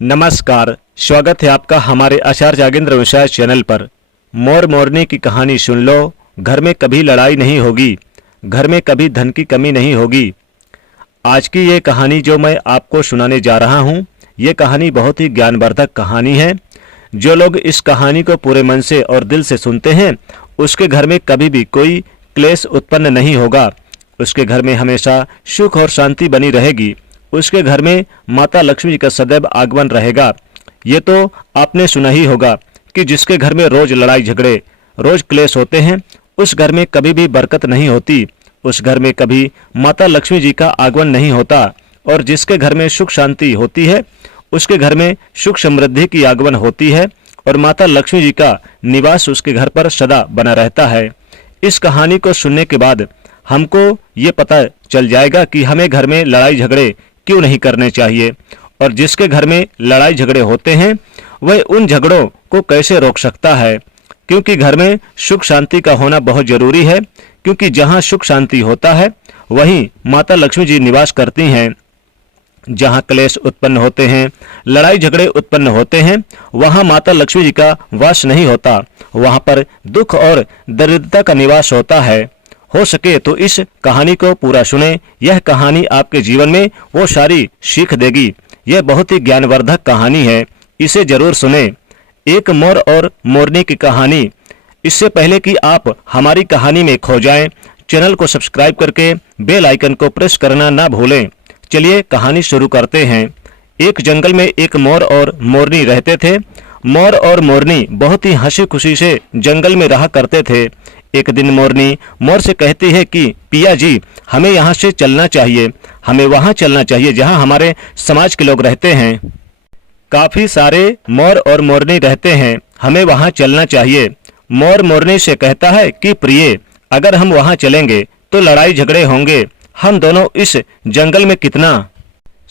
नमस्कार, स्वागत है आपका हमारे आचार्य जागेंद्र विषय चैनल पर। मोर मोरनी की कहानी सुन लो। घर में कभी लड़ाई नहीं होगी, घर में कभी धन की कमी नहीं होगी। आज की ये कहानी जो मैं आपको सुनाने जा रहा हूँ, ये कहानी बहुत ही ज्ञानवर्धक कहानी है। जो लोग इस कहानी को पूरे मन से और दिल से सुनते हैं, उसके घर में कभी भी कोई क्लेश उत्पन्न नहीं होगा। उसके घर में हमेशा सुख और शांति बनी रहेगी। उसके घर में माता लक्ष्मी जी का सदैव आगमन रहेगा। ये तो आपने सुना ही होगा कि जिसके घर में रोज लड़ाई झगड़े, रोज क्लेश होते हैं, उस घर में कभी भी बरकत नहीं होती। उस घर में कभी माता लक्ष्मी जी का आगमन नहीं होता। और जिसके घर में सुख शांति होती है, उसके घर में सुख समृद्धि की आगमन होती है और माता लक्ष्मी जी का निवास उसके घर पर सदा बना रहता है। इस कहानी को सुनने के बाद हमको ये पता चल जाएगा कि हमें घर में लड़ाई झगड़े क्यों नहीं करने चाहिए, और जिसके घर में लड़ाई झगड़े होते हैं वह उन झगड़ों को कैसे रोक सकता है। क्योंकि घर में सुख शांति का होना बहुत जरूरी है, क्योंकि जहाँ सुख शांति होता है वहीं माता लक्ष्मी जी निवास करती हैं। जहाँ क्लेश उत्पन्न होते हैं, लड़ाई झगड़े उत्पन्न होते हैं, वहाँ माता लक्ष्मी जी का वास नहीं होता। वहाँ पर दुख और दरिद्रता का निवास होता है। हो सके तो इस कहानी को पूरा सुने। यह कहानी आपके जीवन में वो सारी सीख देगी। यह बहुत ही ज्ञानवर्धक कहानी है, इसे जरूर सुने। एक मोर और मोरनी की कहानी। इससे पहले कि आप हमारी कहानी में खो जाएं, चैनल को सब्सक्राइब करके बेल आइकन को प्रेस करना ना भूलें। चलिए कहानी शुरू करते हैं। एक जंगल में एक मोर और मोरनी रहते थे। मोर और मोरनी बहुत ही हंसी खुशी से जंगल में रहा करते थे। एक दिन मोरनी मोर से कहती है कि पिया जी, हमें यहाँ से चलना चाहिए, हमें वहाँ चलना चाहिए जहाँ हमारे समाज के लोग रहते हैं। काफी सारे मोर और मोरनी रहते हैं, हमें वहाँ चलना चाहिए। मोर मोरनी से कहता है कि प्रिय, अगर हम वहाँ चलेंगे तो लड़ाई झगड़े होंगे। हम दोनों इस जंगल में कितना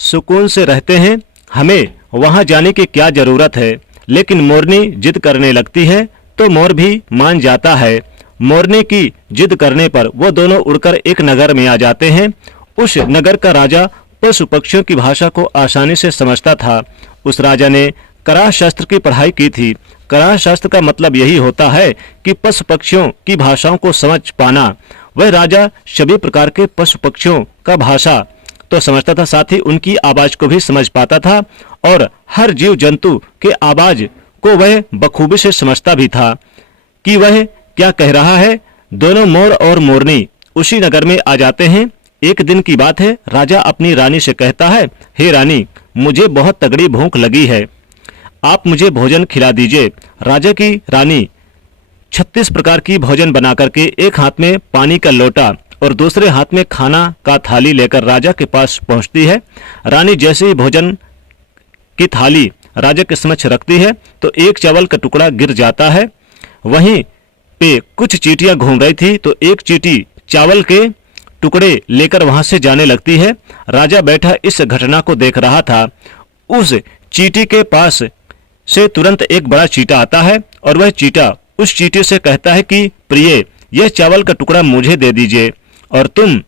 सुकून से रहते हैं, हमें वहाँ जाने की क्या जरूरत है। लेकिन मोरनी जिद करने लगती है तो मोर भी मान जाता है। मोरनी की जिद करने पर वो दोनों उड़कर एक नगर में आ जाते हैं। उस नगर का राजा पशु पक्षियों की भाषा को आसानी से समझता था। उस राजा ने कराह शास्त्र की पढ़ाई की थी। कराह शास्त्र का मतलब यही होता है कि पशु पक्षियों की भाषाओं को समझ पाना। वह राजा सभी प्रकार के पशु पक्षियों का भाषा तो समझता था, साथ ही उनकी आवाज को भी समझ पाता था और हर जीव जंतु के आवाज को वह बखूबी से समझता भी था कि वह क्या कह रहा है। दोनों मोर और मोरनी उसी नगर में आ जाते हैं। एक दिन की बात है। राजा अपनी रानी से कहता है, हे रानी, मुझे बहुत तगड़ी भूख लगी है, आप मुझे भोजन खिला दीजिए। राजा की रानी 36 प्रकार की भोजन बना करके एक हाथ में पानी का लोटा और दूसरे हाथ में खाना का थाली लेकर राजा के पास पहुंचती है। रानी जैसे ही भोजन की थाली राजा के समक्ष रखती है तो एक चावल का टुकड़ा गिर जाता है। वहीं पे कुछ चींटियां घूम रही थी तो एक चींटी चावल के टुकड़े लेकर वहां से जाने लगती है। राजा बैठा इस घटना को देख रहा था। उस चींटी के पास से तुरंत एक बड़ा चींटा आता है और वह चींटा उस चींटी से कहता है कि प्रिय, यह चावल का टुकड़ा मुझे दे दीजिए और तुम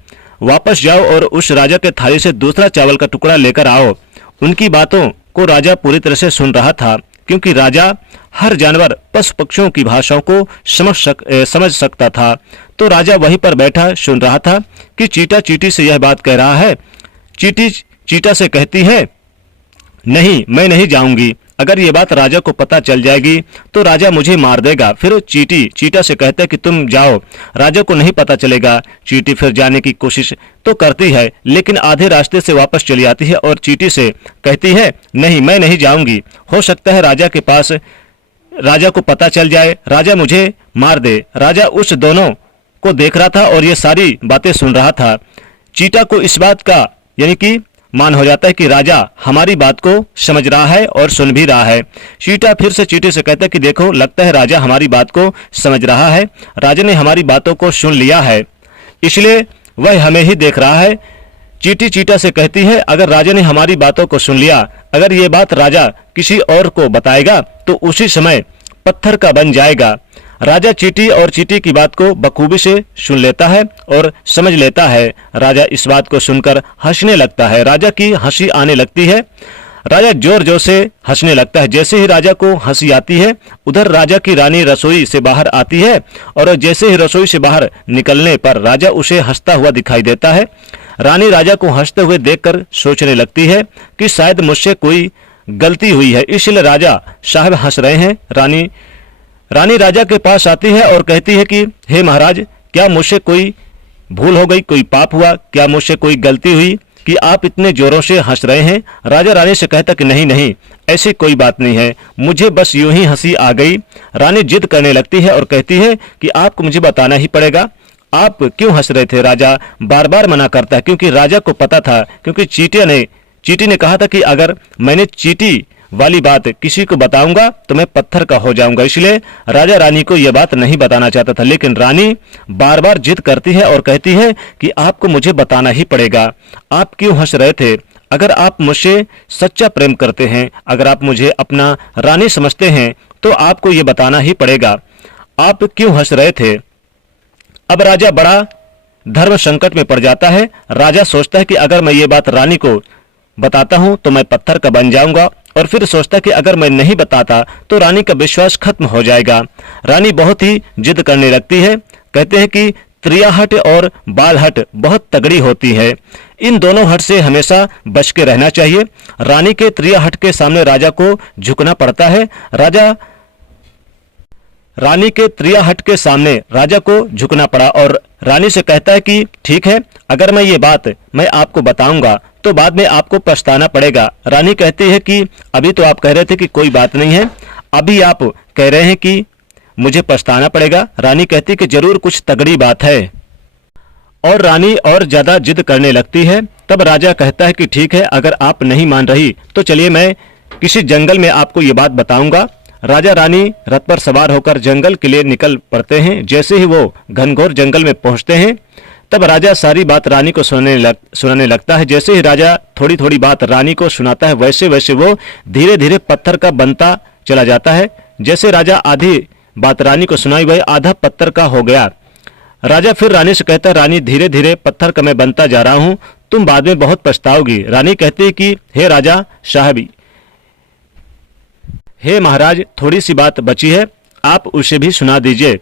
वापस जाओ और उस राजा के थाली से दूसरा चावल का टुकड़ा लेकर आओ। उनकी बातों को राजा पूरी तरह से सुन रहा था, क्योंकि राजा हर जानवर पशु पक्षियों की भाषाओं को समझ सकता था। तो राजा वहीं पर बैठा सुन रहा था कि चींटा चींटी से यह बात कह रहा है। चींटी चींटा से कहती है, नहीं, मैं नहीं जाऊंगी। अगर ये बात राजा को पता चल जाएगी तो राजा मुझे मार देगा। फिर चींटी चींटा से कहता है कि तुम जाओ, राजा को नहीं पता चलेगा। चींटी फिर जाने की कोशिश तो करती है, लेकिन आधे रास्ते से वापस चली आती है और चींटी से कहती है, नहीं, मैं नहीं जाऊंगी। हो सकता है राजा को पता चल जाए, राजा मुझे मार दे। राजा उस दोनों को देख रहा था और ये सारी बातें सुन रहा था। चींटा को इस बात का यानी कि मान हो जाता है कि राजा हमारी बात को समझ रहा है और सुन भी रहा है। चींटा फिर से चींटी से कहता है कि देखो, लगता है राजा हमारी बात को समझ रहा है, राजा ने हमारी बातों को सुन लिया है, इसलिए वह हमें ही देख रहा है। चींटी चींटा से कहती है, अगर राजा ने हमारी बातों को सुन लिया, अगर ये बात राजा किसी और को बताएगा तो उसी समय पत्थर का बन जाएगा। राजा चींटी और चींटी की बात को बखूबी से सुन लेता है और समझ लेता है। राजा इस बात को सुनकर हंसने लगता है। राजा की हंसी आने लगती है। राजा जोर जोर से हंसने लगता है। जैसे ही राजा को हंसी आती है, उधर राजा की रानी रसोई से बाहर आती है और जैसे ही रसोई से बाहर निकलने पर राजा उसे हंसता हुआ दिखाई देता है। रानी राजा को हंसते हुए देखकर सोचने लगती है कि शायद मुझसे कोई गलती हुई है, इसलिए राजा साहब हंस रहे हैं। रानी राजा के पास आती है और कहती है कि हे महाराज, क्या मुझसे कोई भूल हो गई, कोई पाप हुआ, क्या मुझसे कोई गलती हुई कि आप इतने जोरों से हंस रहे हैं? राजा रानी से कहता कि नहीं नहीं, ऐसी कोई बात नहीं है, मुझे बस यूं ही हंसी आ गई। रानी जिद करने लगती है और कहती है कि आपको मुझे बताना ही पड़ेगा, आप क्यों हंस रहे थे? राजा बार बार मना करता है, क्योंकि राजा को पता था, क्योंकि चींटी ने कहा था कि अगर मैंने चींटी वाली बात किसी को बताऊंगा तो मैं पत्थर का हो जाऊंगा, इसलिए राजा रानी को यह बात नहीं बताना चाहता था। लेकिन रानी बार बार जिद करती है और कहती है कि आपको मुझे बताना ही पड़ेगा, आप क्यों हंस रहे थे? अगर आप मुझसे सच्चा प्रेम करते हैं, अगर आप मुझे अपना रानी समझते हैं तो आपको ये बताना ही पड़ेगा, आप क्यों हंस रहे थे? अब राजा बड़ा धर्म संकट में पड़ जाता है। राजा सोचता है कि अगर मैं ये बात रानी को बताता हूं तो मैं पत्थर का बन जाऊंगा, और फिर सोचता कि अगर मैं नहीं बताता तो रानी का विश्वास खत्म हो जाएगा। रानी बहुत ही जिद करने लगती है। कहते हैं कि त्रियाहट और बालहट बहुत तगड़ी होती है, इन दोनों हट से हमेशा बच के रहना चाहिए। रानी के त्रियाहट के सामने राजा को झुकना पड़ता है। रानी के त्रियाहट के सामने राजा को झुकना पड़ा और रानी से कहता है कि ठीक है, अगर मैं ये बात मैं आपको बताऊंगा तो बाद में आपको पछताना पड़ेगा। रानी कहती है कि अभी तो आप कह रहे थे कि कोई बात नहीं है, अभी आप कह रहे हैं कि मुझे पछताना पड़ेगा। रानी कहती है कि जरूर कुछ तगड़ी बात है, और रानी और ज्यादा जिद करने लगती है। तब राजा कहता है कि ठीक है, अगर आप नहीं मान रही तो चलिए मैं किसी जंगल में आपको ये बात बताऊंगा। राजा रानी रथ पर सवार होकर जंगल के लिए निकल पड़ते हैं। जैसे ही वो घनघोर जंगल में पहुंचते हैं तब राजा सारी बात रानी को सुनाने लगता है। जैसे ही राजा थोड़ी थोड़ी बात रानी को सुनाता है, वैसे वैसे वो धीरे धीरे पत्थर का बनता चला जाता है। जैसे राजा आधी बात रानी को सुनाई, वह आधा पत्थर का हो गया। राजा फिर रानी से कहता है, रानी धीरे धीरे पत्थर का मैं बनता जा रहा हूं, तुम बाद में बहुत पछताओगी। रानी कहती है कि हे राजा साहब, हे महाराज, थोड़ी सी बात बची है, आप उसे भी सुना दीजिए।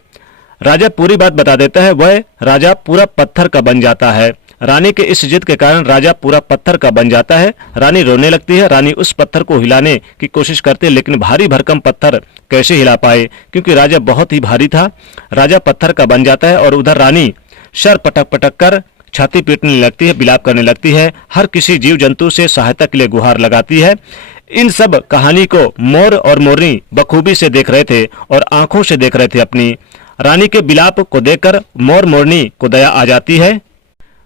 राजा पूरी बात बता देता है। वह राजा पूरा पत्थर का बन जाता है। रानी के इस जिद के कारण राजा पूरा पत्थर का बन जाता है। रानी रोने लगती है। रानी उस पत्थर को हिलाने की कोशिश करती है, लेकिन भारी भरकम पत्थर कैसे हिला पाए, क्योंकि राजा बहुत ही भारी था। राजा पत्थर का बन जाता है और उधर रानी सर पटक पटक कर छाती पीटने लगती है, बिलाप करने लगती है, हर किसी जीव जंतु से सहायता के लिए गुहार लगाती है। इन सब कहानी को मोर और मोरनी बखूबी से देख रहे थे और आंखों से देख रहे थे। अपनी रानी के बिलाप को देखकर मोर मोरनी को दया आ जाती है।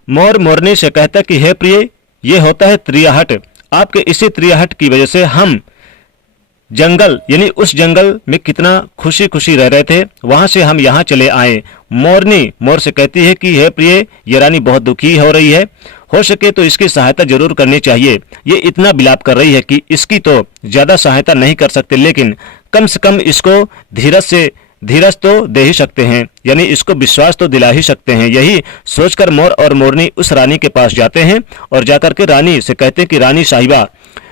मोर मोरनी से कहता कि हे प्रिय, ये होता है त्रियाहट, आपके इसी त्रियाहट की वजह से हम जंगल यानी उस जंगल में कितना खुशी खुशी रह रहे थे, वहां से हम यहाँ चले आए। मोरनी मोर से कहती है कि हे प्रिय, ये रानी बहुत दुखी हो रही है, हो सके तो इसकी सहायता जरूर करनी चाहिए। ये इतना बिलाप कर रही है कि इसकी तो ज्यादा सहायता नहीं कर सकते, लेकिन कम से कम इसको धीरज तो दे ही सकते हैं, यानी इसको विश्वास तो दिला ही सकते हैं। यही सोचकर मोर और मोरनी उस रानी के पास जाते हैं और जाकर के रानी से कहते हैं कि रानी साहिबा,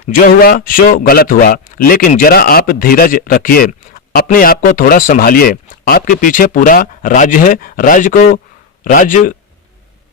जो हुआ सो गलत हुआ, लेकिन जरा आप धीरज रखिए, अपने आप को थोड़ा संभालिए। आपके पीछे पूरा राज्य है,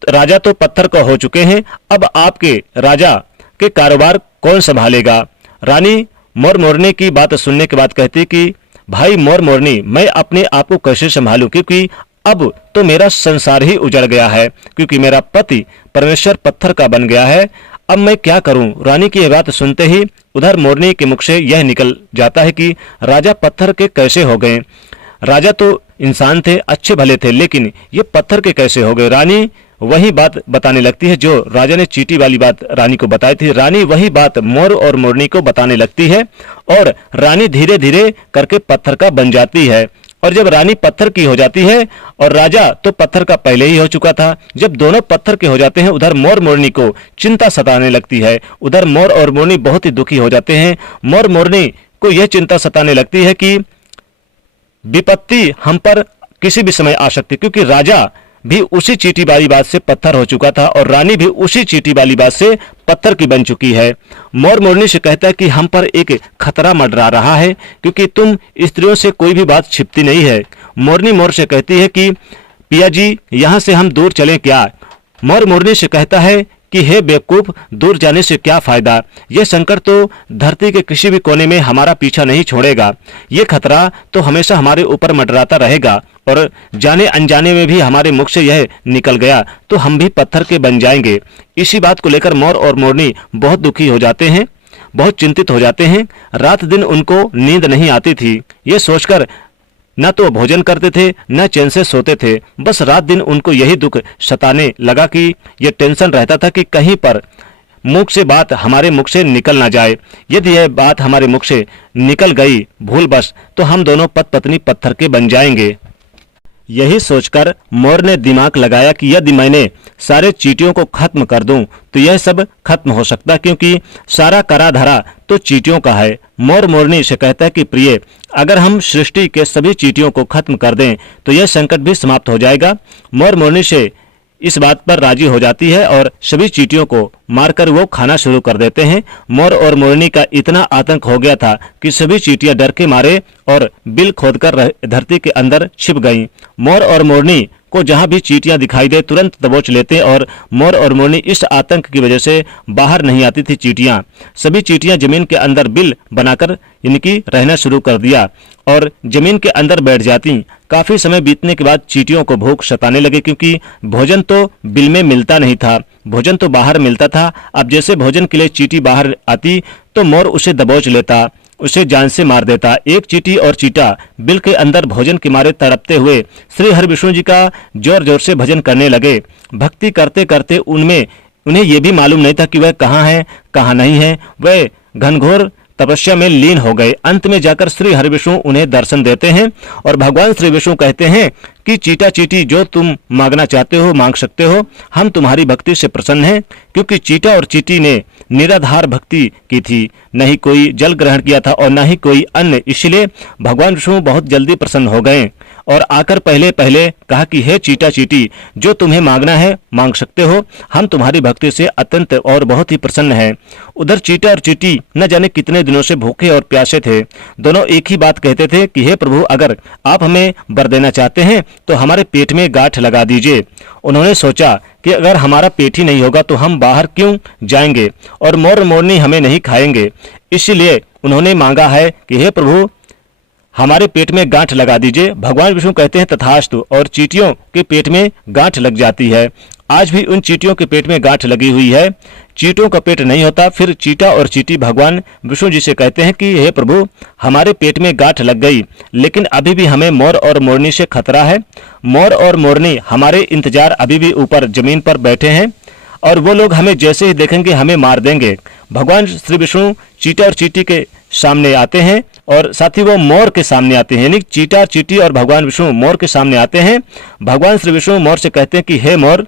राजा तो पत्थर का हो चुके हैं, अब आपके राजा के कारोबार कौन संभालेगा? रानी मोर मोरनी की बात सुनने के बाद कहती कि भाई मोर मोरनी, मैं अपने आप को कैसे संभालूं, क्योंकि अब तो मेरा संसार ही उजड़ गया है, क्योंकि मेरा पति परमेश्वर पत्थर का बन गया है। अब मैं क्या करूं? रानी की यह बात सुनते ही उधर मोरनी के मुख से यह निकल जाता है कि राजा पत्थर के कैसे हो गए? राजा तो इंसान थे, अच्छे भले थे, लेकिन ये पत्थर के कैसे हो गए? रानी वही बात बताने लगती है जो राजा ने चींटी वाली बात रानी को बताई थी। रानी वही बात मोर और मोरनी को बताने लगती है और रानी धीरे धीरे करके पत्थर का बन जाती है। और जब रानी पत्थर की हो जाती है और राजा तो पत्थर का पहले ही हो चुका था, जब दोनों पत्थर के हो जाते हैं, उधर मोर मोरनी को चिंता सताने लगती है। उधर मोर और मोरनी बहुत ही दुखी हो जाते हैं। मोर मोरनी को यह चिंता सताने लगती है कि विपत्ति हम पर किसी भी समय आ सकती, क्योंकि राजा भी उसी चींटी वाली बात से पत्थर हो चुका था और रानी भी उसी चींटी वाली बात से पत्थर की बन चुकी है। मोर मोरनी से कहता है कि हम पर एक खतरा मंडरा रहा है क्योंकि तुम स्त्रियों से कोई भी बात छिपती नहीं है। मोरनी मोर से कहती है कि पिया जी, यहाँ से हम दूर चलें क्या? मोर मोरनी से कहता है कि हे बेवकूफ, दूर जाने से क्या फायदा? यह संकट तो धरती के किसी भी कोने में हमारा पीछा नहीं छोड़ेगा। ये खतरा तो हमेशा हमारे ऊपर मंडराता रहेगा और जाने अनजाने में भी हमारे मुख से यह निकल गया तो हम भी पत्थर के बन जाएंगे। इसी बात को लेकर मोर और मोरनी बहुत दुखी हो जाते हैं, बहुत चिंतित हो जाते हैं। रात दिन उनको नींद नहीं आती थी। ये सोचकर न तो भोजन करते थे न चैन से सोते थे। बस रात दिन उनको यही दुख सताने लगा कि ये टेंशन रहता था कि कहीं पर मुख से बात हमारे मुख से निकल ना जाए। यदि यह बात हमारे मुख से निकल गई भूलवश तो हम दोनों पति पत्नी पत्थर के बन जाएंगे। यही सोचकर मोर ने दिमाग लगाया कि यदि मैंने सारे चींटियों को खत्म कर दूं तो यह सब खत्म हो सकता, क्योंकि सारा करा धरा तो चींटियों का है। मोर मोरनी से कहता है कि प्रिय, अगर हम सृष्टि के सभी चींटियों को खत्म कर दें तो यह संकट भी समाप्त हो जाएगा। मोर मोरनी से इस बात पर राजी हो जाती है और सभी चींटियों को मारकर वो खाना शुरू कर देते हैं। मोर और मोरनी का इतना आतंक हो गया था कि सभी चींटियां डर के मारे और बिल खोदकर धरती के अंदर छिप गईं। मोर और मोरनी को जहां भी चींटियां दिखाई दे तुरंत दबोच लेते और मोर और मोरनी इस आतंक की वजह से बाहर नहीं आती थी। चींटियां सभी चींटियां जमीन के अंदर बिल बनाकर यानी कि रहना शुरू कर दिया और जमीन के अंदर बैठ जाती। काफी समय बीतने के बाद चींटियों को भूख सताने लगे, क्योंकि भोजन तो बिल में मिलता नहीं था, भोजन तो बाहर मिलता था। अब जैसे भोजन के लिए चींटी बाहर आती तो मोर उसे दबोच लेता, उसे जान से मार देता। एक चींटी और चीटा बिल के अंदर भोजन के मारे तड़पते हुए श्री हरिविष्णु जी का जोर जोर से भजन करने लगे। भक्ति करते करते उन्हें यह भी मालूम नहीं था कि वह कहाँ है कहाँ नहीं है। वह घनघोर तपस्या में लीन हो गए। अंत में जाकर श्री हरिविष्णु उन्हें दर्शन देते हैं और भगवान श्री विष्णु कहते हैं कि चीटा चीटी, जो तुम मांगना चाहते हो मांग सकते हो। हम तुम्हारी भक्ति से प्रसन्न हैं, क्योंकि चीटा और चीटी ने निराधार भक्ति की थी, न ही कोई जल ग्रहण किया था और न ही कोई अन्न। इसलिए भगवान विष्णु बहुत जल्दी प्रसन्न हो गए और आकर पहले पहले कहा कि हे चीटा चीटी, जो तुम्हें मांगना है मांग सकते हो। हम तुम्हारी भक्ति से अत्यंत और बहुत ही प्रसन्न हैं। उधर चीटा और चीटी न जाने कितने दिनों से भूखे और प्यासे थे। दोनों एक ही बात कहते थे कि हे प्रभु, अगर आप हमें वर देना चाहते हैं तो हमारे पेट में गांठ लगा दीजिए। उन्होंने सोचा कि अगर हमारा पेट ही नहीं होगा तो हम बाहर क्यों जाएंगे और मोर मोरनी हमें नहीं खाएंगे। इसलिए उन्होंने मांगा है कि हे प्रभु, हमारे पेट में गांठ लगा दीजिए। भगवान विष्णु कहते हैं तथास्तु, और चींटियों के पेट में गांठ लग जाती है। आज भी उन चींटियों के पेट में गांठ लगी हुई है। चींटियों का पेट नहीं होता। फिर चीटा और चींटी भगवान विष्णु जी से कहते हैं कि हे प्रभु, हमारे पेट में गांठ लग गई, लेकिन अभी भी हमें मोर और मोरनी से खतरा है। मोर और मोरनी हमारे इंतजार अभी भी ऊपर जमीन पर बैठे हैं और वो लोग हमें जैसे ही देखेंगे हमें मार देंगे। भगवान श्री विष्णु चीटा और चींटी के सामने आते हैं और साथ ही वो मोर के सामने आते हैं, यानी चीटा चींटी और भगवान विष्णु मोर के सामने आते हैं। भगवान श्री विष्णु मोर से कहते हैं कि हे मोर,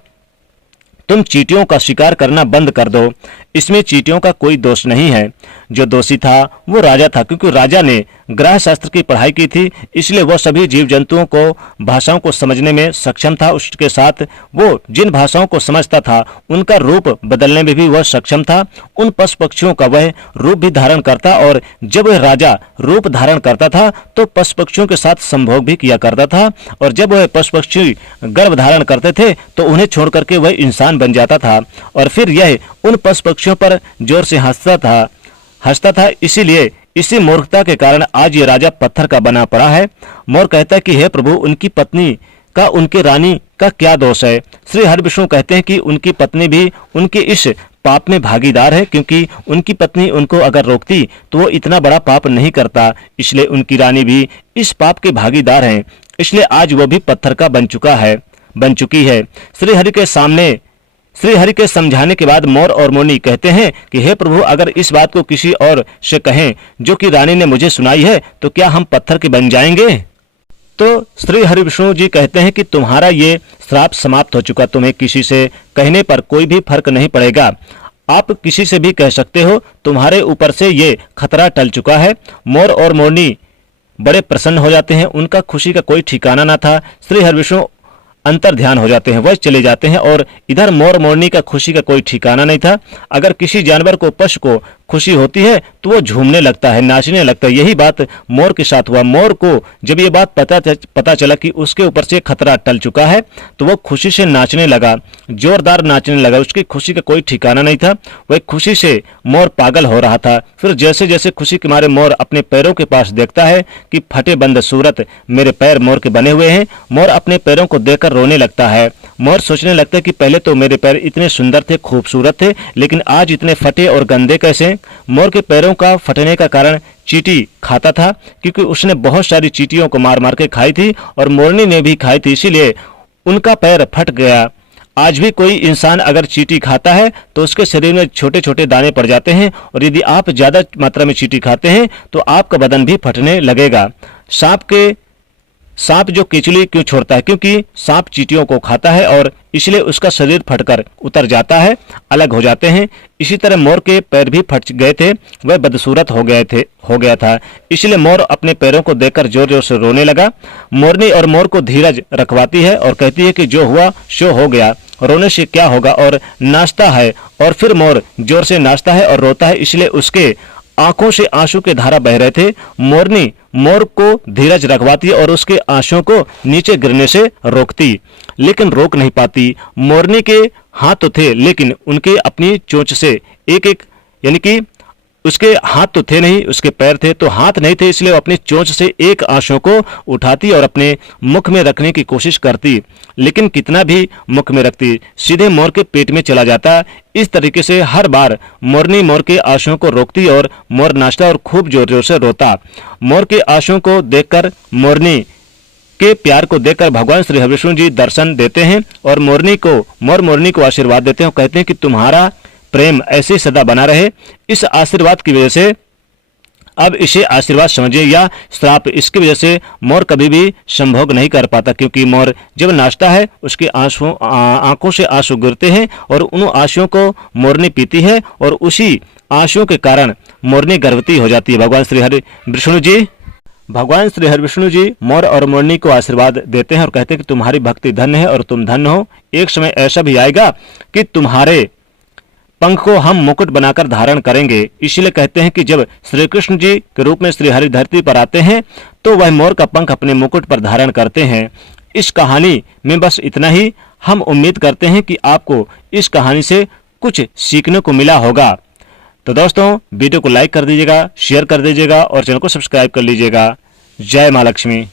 तुम चींटियों का शिकार करना बंद कर दो। इसमें चींटियों का कोई दोष नहीं है। जो दोषी था वो राजा था, क्योंकि राजा ने ग्रह शास्त्र की पढ़ाई की थी, इसलिए वह सभी जीव जंतुओं को भाषाओं को समझने में सक्षम था। उसके साथ वो जिन भाषाओं को समझता था उनका रूप बदलने में भी वह सक्षम था। उन पशु पक्षियों का वह रूप भी धारण करता और जब वह राजा रूप धारण करता था तो पशु पक्षियों के साथ संभोग भी किया करता था, और जब वह पशु पक्षी गर्भ धारण करते थे तो उन्हें छोड़ करके वह इंसान बन जाता था और फिर यह उन पशु पक्षियों पर जोर से हंसता था। इसीलिए इसी मूर्खता के कारण आज ये राजा पत्थर का बना पड़ा है। मोर कहता है कि हे प्रभु, उनकी पत्नी का उनके रानी का क्या दोष है? श्री हरिविष्णु कहते हैं कि उनकी पत्नी भी उनके इस पाप में भागीदार है, क्योंकि उनकी पत्नी उनको अगर रोकती तो वो इतना बड़ा पाप नहीं करता, इसलिए उनकी रानी भी इस पाप के भागीदार हैं। इसलिए आज वो भी पत्थर का बन चुकी है। श्री हरि के समझाने के बाद मोर और मोरनी कहते हैं कि हे प्रभु, अगर इस बात को किसी और से कहें जो कि रानी ने मुझे सुनाई है तो क्या हम पत्थर के बन जाएंगे? तो श्री हरि विष्णु जी कहते हैं कि तुम्हारा ये श्राप समाप्त हो चुका। तुम्हें किसी से कहने पर कोई भी फर्क नहीं पड़ेगा। आप किसी से भी कह सकते हो, तुम्हारे ऊपर से ये खतरा टल चुका है। मोर और मोरनी बड़े प्रसन्न हो जाते हैं। उनका खुशी का कोई ठिकाना ना था। श्री हरि विष्णु अंतर ध्यान हो जाते हैं, वह चले जाते हैं। और इधर मोर मोरनी का खुशी का कोई ठिकाना नहीं था। अगर किसी जानवर को, पशु को खुशी होती है तो वो झूमने लगता है, नाचने लगता है। यही बात मोर के साथ हुआ। मोर को जब ये बात पता चला कि उसके ऊपर से खतरा टल चुका है तो वो खुशी से नाचने लगा, जोरदार नाचने लगा। उसकी खुशी का कोई ठिकाना नहीं था, वह खुशी से मोर पागल हो रहा था। फिर जैसे जैसे खुशी के मारे मोर अपने पैरों के पास देखता है कि फटे बंद सूरत, मेरे पैर मोर के बने हुए हैं, मोर अपने पैरों को देखकर रोने लगता है। मोर सोचने लगता है कि पहले तो मेरे पैर इतने सुंदर थे, खूबसूरत थे, लेकिन आज इतने फटे और गंदे कैसे। मोर के पैरों का फटने का कारण चींटी खाता था, क्योंकि उसने बहुत सारी चींटियों को मार मार के खाई थी और मोरनी ने भी खाई थी, इसीलिए उनका पैर फट गया। आज भी कोई इंसान अगर चींटी खाता है तो उसके शरीर में छोटे छोटे दाने पड़ जाते हैं, और यदि आप ज्यादा मात्रा में चींटी खाते हैं तो आपका बदन भी फटने लगेगा। सांप जो केचुली क्यों छोड़ता है? क्योंकि सांप चींटियों को खाता है और इसलिए उसका शरीर फटकर उतर जाता है, अलग हो जाते हैं। इसी तरह मोर के पैर भी फट गए थे, वह बदसूरत हो गया था, इसलिए मोर अपने पैरों को देखकर जोर जोर से रोने लगा। मोरनी और मोर को धीरज रखवाती है और कहती है कि जो हुआ सो हो गया, रोने से क्या होगा, और नाचता है। और फिर मोर जोर से नाचता है और रोता है, इसलिए उसके आंखों से आंसू के धारा बह रहे थे। मोरनी मोर को धीरज रखवाती और उसके आंसुओं को नीचे गिरने से रोकती, लेकिन रोक नहीं पाती। मोरनी के हाथ तो थे, लेकिन उनके अपनी चोंच से एक एक, यानी कि उसके हाथ तो थे नहीं, उसके पैर थे तो हाथ नहीं थे, इसलिए वो अपनी चोंच से एक आंसू को उठाती और अपने मुख में रखने की कोशिश करती, लेकिन कितना भी मुख में रखती सीधे मोर के पेट में चला जाता। इस तरीके से हर बार मोरनी मोर के आंसुओं को रोकती और मोर नाचता और खूब जोर जोर से रोता। मोर के आंसुओं को देखकर, मोरनी के प्यार को देखकर भगवान श्री हरिविष्णु जी दर्शन देते हैं और मोर मोरनी को आशीर्वाद देते हैं और कहते हैं कि तुम्हारा प्रेम ऐसे सदा बना रहे। इस आशीर्वाद की वजह से, अब इसे आशीर्वाद समझिए या श्राप, इसकी वजह से मोर कभी भी संभोग नहीं कर पाता, क्योंकि मोर जब नाचता है उसके आंखों से आंसू गिरते हैं और उन आंसुओं को मोरनी पीती है और उसी आंसुओं के कारण मोरनी गर्भवती हो जाती है। भगवान श्री हरिविष्णु जी मोर और मोरनी को आशीर्वाद देते हैं और कहते हैं कि तुम्हारी भक्ति धन्य है और तुम धन्य हो। एक समय ऐसा भी आएगा कि तुम्हारे पंख को हम मुकुट बनाकर धारण करेंगे। इसलिए कहते हैं कि जब श्री कृष्ण जी के रूप में श्री हरि धरती पर आते हैं तो वह मोर का पंख अपने मुकुट पर धारण करते हैं। इस कहानी में बस इतना ही। हम उम्मीद करते हैं कि आपको इस कहानी से कुछ सीखने को मिला होगा। तो दोस्तों, वीडियो को लाइक कर दीजिएगा, शेयर कर दीजिएगा और चैनल को सब्सक्राइब कर लीजिएगा। जय माँ लक्ष्मी।